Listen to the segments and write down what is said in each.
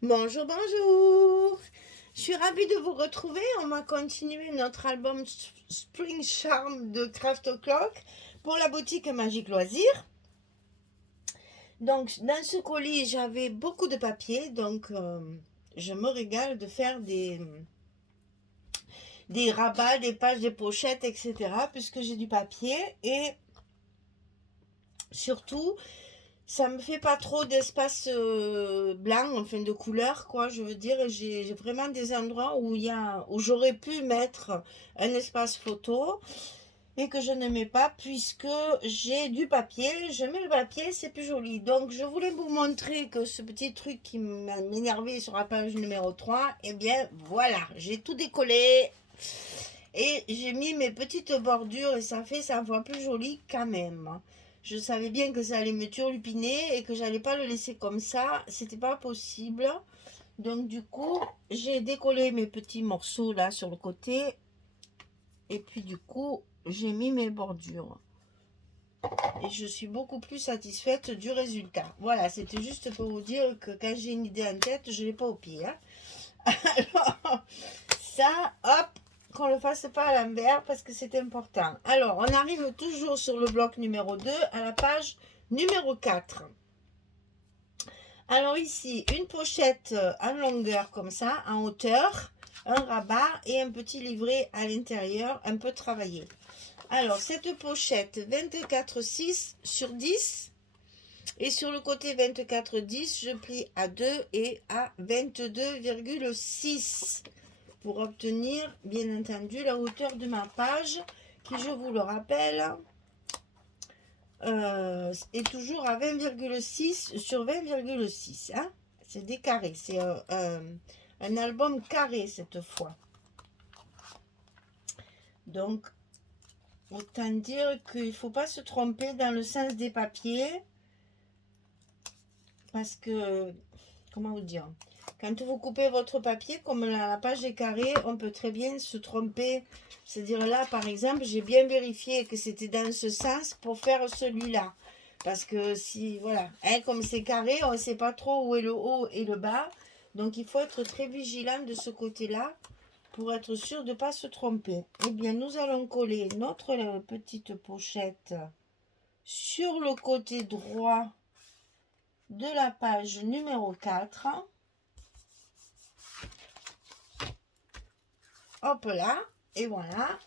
Bonjour, bonjour. Je suis ravie de vous retrouver. On va continuer notre album Spring Charm de Craft O'Clock pour la boutique Magique Loisirs. Donc, dans ce colis, j'avais beaucoup de papier. Donc, je me régale de faire des rabats, des pages, des pochettes, etc. Puisque j'ai du papier et surtout, ça me fait pas trop d'espace blanc, enfin de couleur, quoi. Je veux dire, j'ai vraiment des endroits où j'aurais pu mettre un espace photo et que je ne mets pas puisque j'ai du papier. Je mets le papier, c'est plus joli. Donc, je voulais vous montrer que ce petit truc qui m'énervait sur la page numéro 3, eh bien, voilà, j'ai tout décollé. Et j'ai mis mes petites bordures et ça voit plus joli quand même. Je savais bien que ça allait me turlupiner et que j'allais pas le laisser comme ça. C'était pas possible. Donc du coup, j'ai décollé mes petits morceaux là sur le côté. Et puis du coup, j'ai mis mes bordures. Et je suis beaucoup plus satisfaite du résultat. Voilà, c'était juste pour vous dire que quand j'ai une idée en tête, je l'ai pas au pied. Hein. Alors, ça, hop, qu'on le fasse pas à l'envers parce que c'est important. Alors, on arrive toujours sur le bloc numéro 2 à la page numéro 4. Alors ici, une pochette en longueur comme ça, en hauteur, un rabat et un petit livret à l'intérieur, un peu travaillé. Alors, cette pochette 24,6 sur 10 et sur le côté 24,10, je plie à 2 et à 22,6 pour obtenir, bien entendu, la hauteur de ma page qui, je vous le rappelle, est toujours à 20,6 sur 20,6. Hein? C'est des carrés. C'est un album carré cette fois. Donc, autant dire qu'il ne faut pas se tromper dans le sens des papiers. Parce que, comment vous dire, quand vous coupez votre papier, comme la page est carrée, on peut très bien se tromper. C'est-à-dire là, par exemple, j'ai bien vérifié que c'était dans ce sens pour faire celui-là. Parce que si, voilà, hein, comme c'est carré, on ne sait pas trop où est le haut et le bas. Donc il faut être très vigilant de ce côté-là pour être sûr de ne pas se tromper. Eh bien, nous allons coller notre petite pochette sur le côté droit de la page numéro 4. Hop là, et voilà.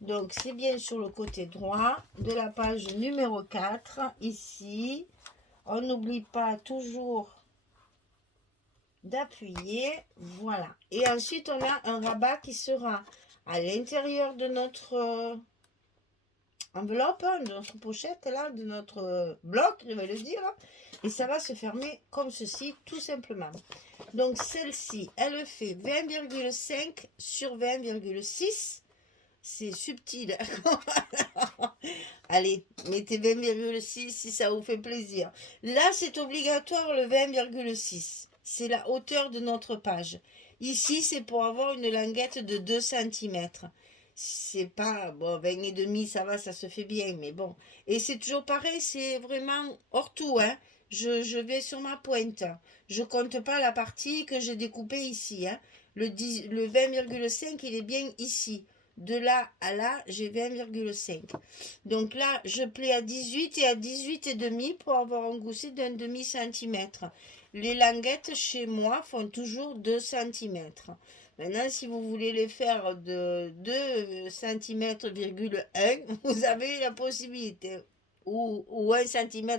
Donc c'est bien sur le côté droit de la page numéro 4, ici. On n'oublie pas toujours d'appuyer, voilà. Et ensuite on a un rabat qui sera à l'intérieur de notre enveloppe, de notre pochette là, de notre bloc, je vais le dire. Et ça va se fermer comme ceci, tout simplement. Donc celle-ci, elle fait 20,5 sur 20,6. C'est subtil. Allez, mettez 20,6 si ça vous fait plaisir. Là, c'est obligatoire le 20,6. C'est la hauteur de notre page. Ici, c'est pour avoir une languette de 2 cm. C'est pas, bon, 20 et demi, ça va, ça se fait bien, mais bon. Et c'est toujours pareil, c'est vraiment hors tout, hein. Je vais sur ma pointe. Je compte pas la partie que j'ai découpée ici, hein. Le 20,5, il est bien ici. De là à là, j'ai 20,5. Donc là, je plie à 18 et à 18 et demi pour avoir un gousset d'un demi-centimètre. Les languettes chez moi font toujours 2 cm. Maintenant, si vous voulez les faire de 2 cm,1, vous avez la possibilité. Ou 1 cm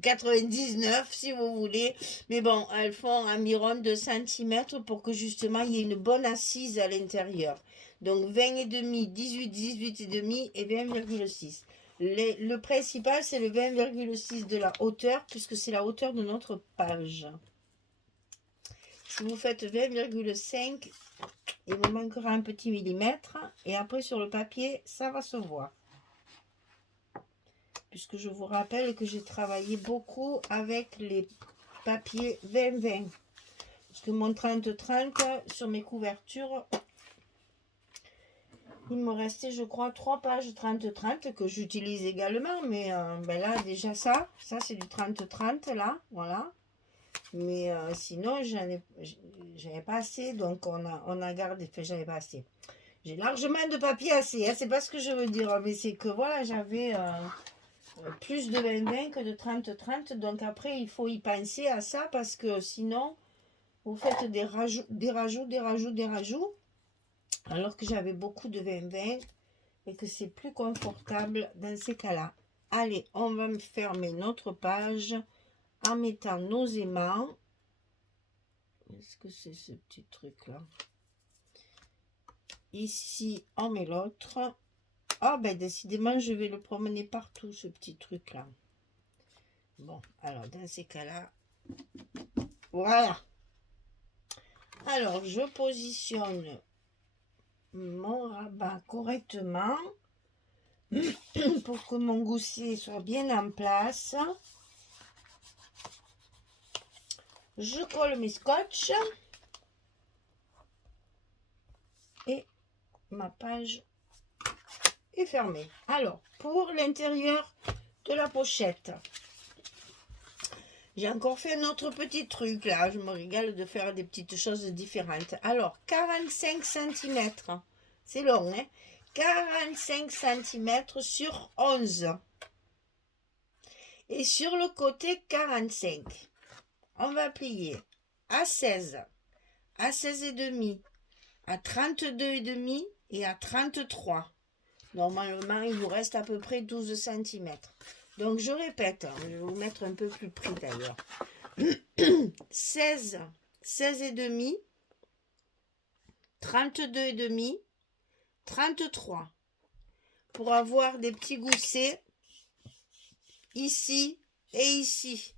99 si vous voulez. Mais bon, elles font environ 2 cm pour que justement il y ait une bonne assise à l'intérieur. Donc 20 et demi, 18, 18 et demi et 20,6. Le principal, c'est le 20,6 de la hauteur, puisque c'est la hauteur de notre page. Si vous faites 20,5, il vous manquera un petit millimètre. Et après, sur le papier, ça va se voir. Puisque je vous rappelle que j'ai travaillé beaucoup avec les papiers 20-20. Parce que mon 30-30, sur mes couvertures, il me restait, je crois, 3 pages 30-30 que j'utilise également. Mais ben là, déjà ça c'est du 30-30 là. Voilà. Mais sinon, j'avais pas assez, donc on a gardé. Enfin, j'avais pas assez. J'ai largement de papier assez, hein, c'est pas ce que je veux dire, mais c'est que voilà, j'avais plus de 20-20 que de 30-30, donc après, il faut y penser à ça, parce que sinon, vous faites des rajouts, des rajouts, des rajouts, des rajouts, alors que j'avais beaucoup de 20-20 et que c'est plus confortable dans ces cas-là. Allez, on va fermer notre page en mettant nos aimants. Est-ce que c'est ce petit truc-là? Ici, on met l'autre. Ah, ben décidément, je vais le promener partout, ce petit truc-là. Bon, alors, dans ces cas-là, voilà. Alors, je positionne mon rabat correctement pour que mon gousset soit bien en place. Je colle mes scotch et ma page est fermée. Alors, pour l'intérieur de la pochette, j'ai encore fait un autre petit truc là. Je me régale de faire des petites choses différentes. Alors, 45 cm. C'est long, hein? 45 cm sur 11. Et sur le côté 45. On va plier à 16, à 16 et demi, à 32 et demi et à 33. Normalement, il vous reste à peu près 12 cm. Donc, je répète, hein, je vais vous mettre un peu plus près d'ailleurs. 16, 16 et demi, 32 et demi, 33. Pour avoir des petits goussets ici et ici.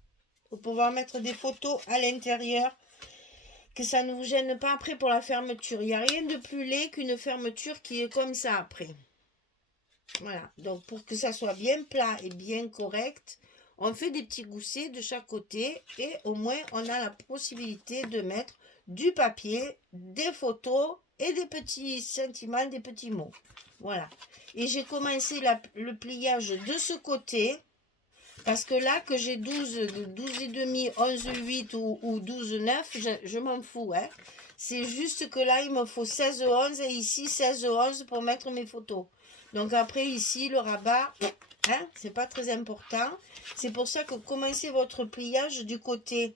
Pour pouvoir mettre des photos à l'intérieur, que ça ne vous gêne pas après pour la fermeture. Il n'y a rien de plus laid qu'une fermeture qui est comme ça après. Voilà, donc pour que ça soit bien plat et bien correct, on fait des petits goussets de chaque côté et au moins on a la possibilité de mettre du papier, des photos et des petits sentiments, des petits mots. Voilà. Et j'ai commencé le pliage de ce côté parce que là que j'ai 12 et demi, 11,8 ou 12,9, je m'en fous. Hein. C'est juste que là il me faut 16,11 et ici 16,11 pour mettre mes photos. Donc après ici le rabat, hein, c'est pas très important. C'est pour ça que commencez votre pliage du côté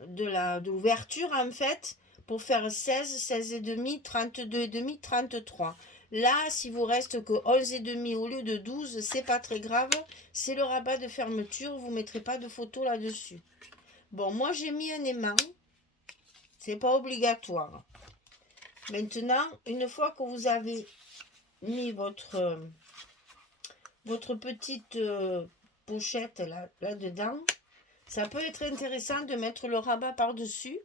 de l'ouverture en fait pour faire 16, 16 et demi, 32 et demi, 33. Là, si vous reste que 11 et demi au lieu de 12, c'est pas très grave. C'est le rabat de fermeture, vous mettrez pas de photo là-dessus. Bon, moi j'ai mis un aimant. C'est pas obligatoire. Maintenant, une fois que vous avez mis votre petite pochette là-dedans, ça peut être intéressant de mettre le rabat par-dessus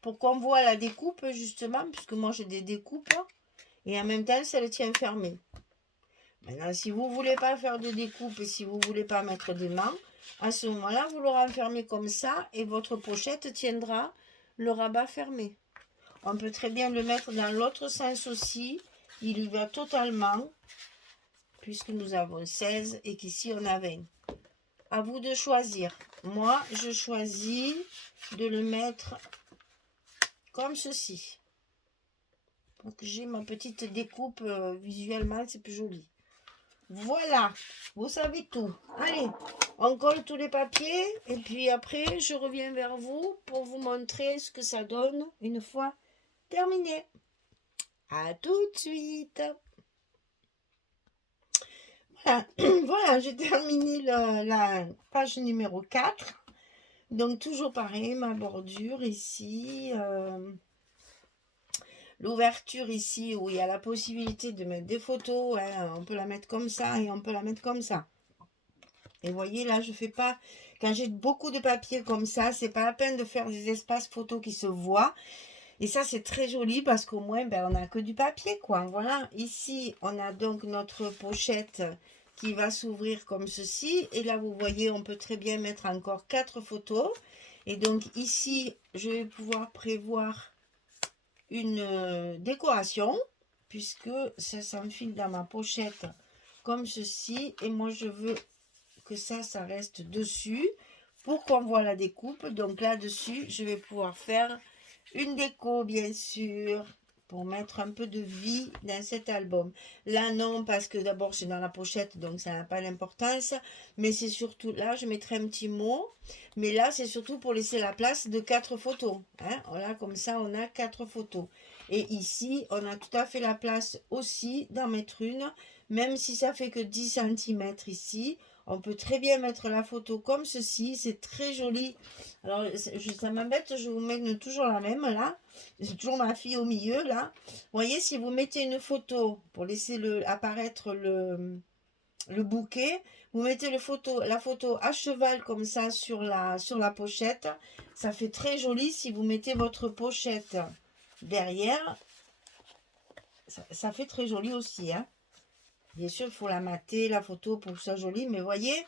pour qu'on voit la découpe justement, puisque moi j'ai des découpes et en même temps ça le tient fermé. Maintenant, si vous ne voulez pas faire de découpe et si vous ne voulez pas mettre d'aimant, à ce moment-là, vous le renfermez comme ça et votre pochette tiendra le rabat fermé. On peut très bien le mettre dans l'autre sens aussi. Il y va totalement, puisque nous avons 16 et qu'ici on a 20. À vous de choisir. Moi, je choisis de le mettre comme ceci. Pour que j'ai ma petite découpe visuellement, c'est plus joli. Voilà, vous savez tout. Allez, on colle tous les papiers et puis après, je reviens vers vous pour vous montrer ce que ça donne une fois terminé. À tout de suite. Voilà, voilà, j'ai terminé la page numéro 4. Donc, toujours pareil, ma bordure ici. L'ouverture ici où il y a la possibilité de mettre des photos. Hein, on peut la mettre comme ça et on peut la mettre comme ça. Et vous voyez, là, je fais pas... Quand j'ai beaucoup de papier comme ça, c'est pas la peine de faire des espaces photos qui se voient. Et ça, c'est très joli parce qu'au moins, ben, on n'a que du papier, quoi. Voilà. Ici, on a donc notre pochette qui va s'ouvrir comme ceci. Et là, vous voyez, on peut très bien mettre encore 4 photos. Et donc, ici, je vais pouvoir prévoir une décoration puisque ça s'enfile dans ma pochette comme ceci. Et moi, je veux que ça reste dessus pour qu'on voit la découpe. Donc là-dessus, je vais pouvoir faire une déco, bien sûr, pour mettre un peu de vie dans cet album. Là, non, parce que d'abord, c'est dans la pochette, donc ça n'a pas d'importance. Mais c'est surtout, là, je mettrai un petit mot. Mais là, c'est surtout pour laisser la place de 4 photos. Hein. Voilà, comme ça, on a 4 photos. Et ici, on a tout à fait la place aussi d'en mettre une, même si ça fait que 10 centimètres ici. On peut très bien mettre la photo comme ceci, c'est très joli. Alors, ça m'embête, je vous mets toujours la même là. J'ai toujours ma fille au milieu là. Vous voyez, si vous mettez une photo pour laisser apparaître le bouquet, vous mettez la photo à cheval comme ça sur la pochette. Ça fait très joli si vous mettez votre pochette derrière. Ça fait très joli aussi, hein. Bien sûr, il faut la mater, la photo, pour que ça joli, mais voyez,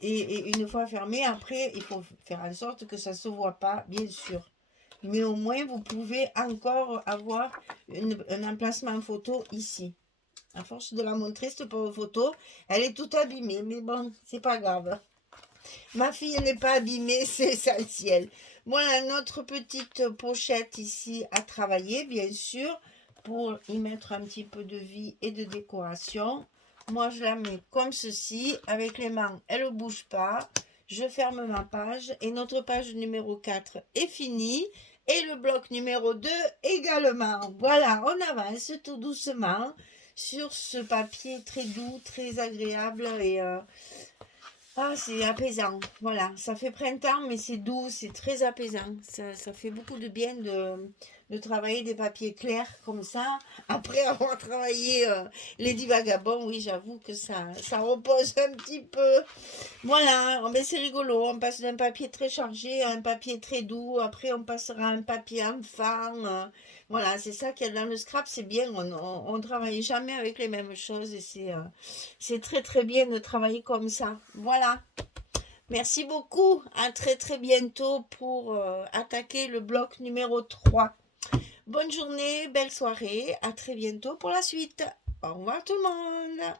et une fois fermée, après, il faut faire en sorte que ça ne se voit pas, bien sûr. Mais au moins, vous pouvez encore avoir un emplacement photo ici. À force de la montrer, cette pauvre photo, elle est toute abîmée, mais bon, c'est pas grave. Ma fille n'est pas abîmée, c'est essentiel. Voilà notre petite pochette ici à travailler, bien sûr, pour y mettre un petit peu de vie et de décoration. Moi, je la mets comme ceci, avec les mains, elle ne bouge pas. Je ferme ma page et notre page numéro 4 est finie. Et le bloc numéro 2 également. Voilà, on avance tout doucement sur ce papier très doux, très agréable et... ah, c'est apaisant. Voilà, ça fait printemps, mais c'est doux, c'est très apaisant. Ça fait beaucoup de bien de travailler des papiers clairs comme ça. Après avoir travaillé Lady Vagabond, oui, j'avoue que ça repose un petit peu. Voilà, oh, mais c'est rigolo. On passe d'un papier très chargé à un papier très doux. Après, on passera à un papier enfant. Voilà, c'est ça qu'il y a dans le scrap. C'est bien, on ne travaille jamais avec les mêmes choses et c'est très très bien de travailler comme ça. Voilà. Merci beaucoup. À très très bientôt pour attaquer le bloc numéro 3. Bonne journée, belle soirée. À très bientôt pour la suite. Au revoir tout le monde.